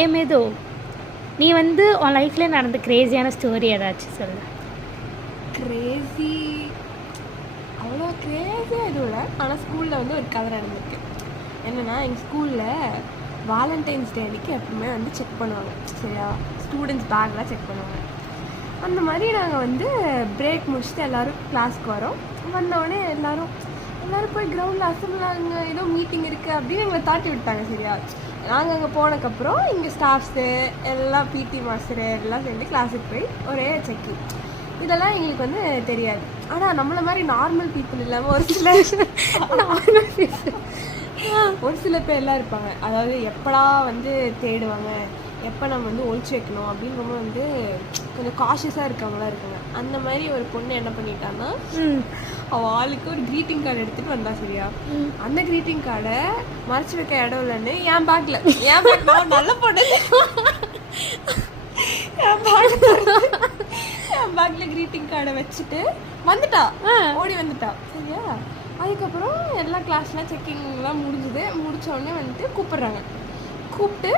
ஏ மேது, நீ வந்து உன் லைஃப்பில் நடந்த க்ரேஸியான ஸ்டோரி ஏதாச்சும் சொல்லு. க்ரேஸி அவ்வளோ க்ரேஸியாக எதுவும் இல்லை. ஆனால் ஸ்கூலில் வந்து ஒரு கதை நடந்திருக்கு. என்னென்னா, எங்கள் ஸ்கூலில் வேலண்டைன்ஸ் டே அன்றைக்கி எப்பவுமே வந்து செக் பண்ணுவாங்க. சரியா, ஸ்டூடெண்ட்ஸ் பேக்லாம் செக் பண்ணுவாங்க. அந்த மாதிரி நாங்கள் வந்து பிரேக் முடிச்சுட்டு எல்லோரும் கிளாஸ்க்கு வரோம். வந்தோடனே எல்லோரும் போய் கிரவுண்டில் அசம்பிள் ஆகுங்க, ஏதோ மீட்டிங் இருக்குது அப்படின்னு எங்களை தாட்டி விட்டாங்க. சரியா, நாங்கள் அங்கே போனதுக்கப்புறம் இங்கே ஸ்டாஃப்ஸு எல்லாம் பிடி மாஸ்டரு எல்லாம் சேர்ந்து கிளாஸுக்கு போய் ஒரே செக்கிங். இதெல்லாம் எங்களுக்கு வந்து தெரியாது. ஆனால் நம்மளை மாதிரி நார்மல் பீப்புள் இல்லாமல் ஒரு சில பேர்லாம் இருப்பாங்க. அதாவது எப்படா வந்து தேடுவாங்க, எப்போ நம்ம வந்து ஒழிச்சு வைக்கணும் அப்படின்னு ரொம்ப வந்து கொஞ்சம் காஷியஸாக இருக்கவங்களாம் இருக்காங்க. அந்த மாதிரி ஒரு பொண்ணு என்ன பண்ணிட்டான்னா, அவள் ஆளுக்கு ஒரு க்ரீட்டிங் கார்டு எடுத்துகிட்டு வந்தா. சரியா, அந்த க்ரீட்டிங் கார்டை மறைச்சி வைக்க இடம் இல்லைன்னு என் பேக்கில் நல்ல பொண்ணு என் பேக்கில் க்ரீட்டிங் கார்டை வச்சுட்டு வந்துட்டா, ஓடி வந்துட்டா. சரியா, அதுக்கப்புறம் எல்லா கிளாஸ்லாம் செக்கிங்லாம் முடிச்சோடனே வந்துட்டு கூப்பிட்டு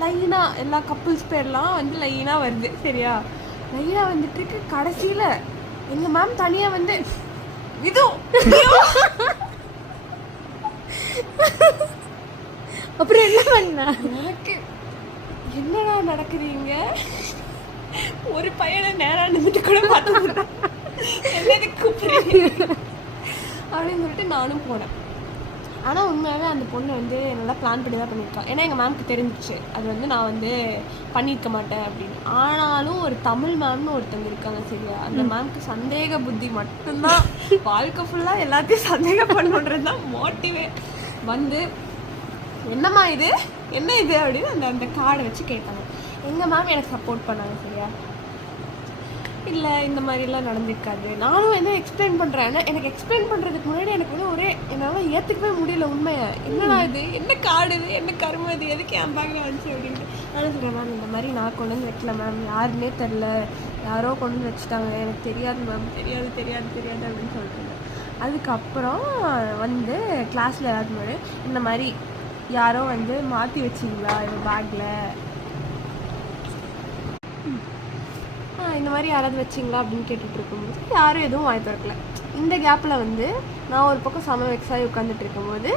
லைனாக எல்லா கப்புள்ஸ் பேர்லாம் வந்து லைனாக வருது. சரியா, லைனாக வந்துட்டு கடைசியில் எங்கள் மேம் தனியாக வந்து இது அப்புறம் என்ன பண்ண? எனக்கு என்னடா நடக்குறீங்க, ஒரு பையனை நேராக நின்றுட்டு கூட பார்த்தா என்ன கூப்பிடுறீங்க அப்படின்னு சொல்லிட்டு நானும் போனேன். ஆனால் உண்மையாகவே அந்த பொண்ணு வந்து நல்லா பிளான் பண்ணி தான் பண்ணியிருக்கான். ஏன்னா எங்கள் மேம்க்கு தெரிஞ்சிச்சு அது வந்து நான் வந்து பண்ணியிருக்க மாட்டேன் அப்படின்னு. ஆனாலும் ஒரு தமிழ் மேம்னு ஒருத்தவங்க இருக்காங்க. சரியா, அந்த மேம்க்கு சந்தேக புத்தி மட்டும்தான். வாழ்க்கை ஃபுல்லாக எல்லாத்தையும் சந்தேகம் பண்ணுன்றது தான் மோட்டிவே. வந்து என்னம்மா இது, என்ன இது அப்படின்னு அந்த கார்டை வச்சு கேட்டாங்க. எங்கள் மேம் எனக்கு சப்போர்ட் பண்ணாங்க. சரியா, இல்லை இந்த மாதிரிலாம் நடந்திருக்காது. நானும் என்ன எக்ஸ்பிளைன் பண்ணுறேன். ஆனால் எனக்கு எக்ஸ்பிளைன் பண்ணுறதுக்கு முன்னாடி எனக்கு வந்து ஒரே என்னால் ஏற்றுக்கவே முடியல உண்மையை. என்னடா இது, என்ன கார்டு இது, என்ன கரும இது, எதுக்கு என் பேக்கில் வந்துச்சு அப்படின்ட்டு. நானும் சொல்கிறேன், மேம் இந்த மாதிரி நான் கொண்டு வந்து வைக்கல மேம், யாருன்னே தெரில, யாரோ கொண்டு வந்து வச்சுட்டாங்க, எனக்கு தெரியாது மேம், தெரியாது அப்படின்னு சொல்லிட்டு. அதுக்கப்புறம் வந்து கிளாஸில் எல்லாத்துக்கு முன்னாடி இந்த மாதிரி யாரோ வந்து மாற்றி வச்சிங்களா என் பேக்கில், இந்த மாதிரி யாராவது வச்சிங்களா அப்படின்னு கேட்டுட்டு இருக்கும்போது யாரும் எதுவும் வாய் திறக்கல. இந்த கேப்பில் வந்து நான் ஒரு பக்கம் செம வெக்ஸாகி உட்காந்துட்டு இருக்கும்போது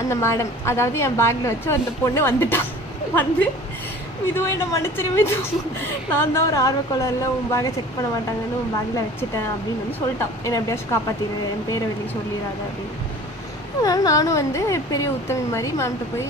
அந்த மேடம், அதாவது என் பேக்கில் வச்சு அந்த பொண்ணு வந்துட்டான். வந்து இதுவும் என்ன மன்னிச்சிருமே, நான் தான் ஒரு ஆர்வக்கொள்ள உன் பேக்கை செக் பண்ண மாட்டாங்கன்னு உன் பேக்கில் வச்சுட்டேன் அப்படின்னு வந்து சொல்லிட்டான். என்னை எப்படியாச்சும் காப்பாற்றிடு, என் பேரை வெளியே சொல்லிடாத அப்படின்னு. அதனால் நானும் வந்து பெரிய உத்தமி மாதிரி மேம்கிட்ட போய்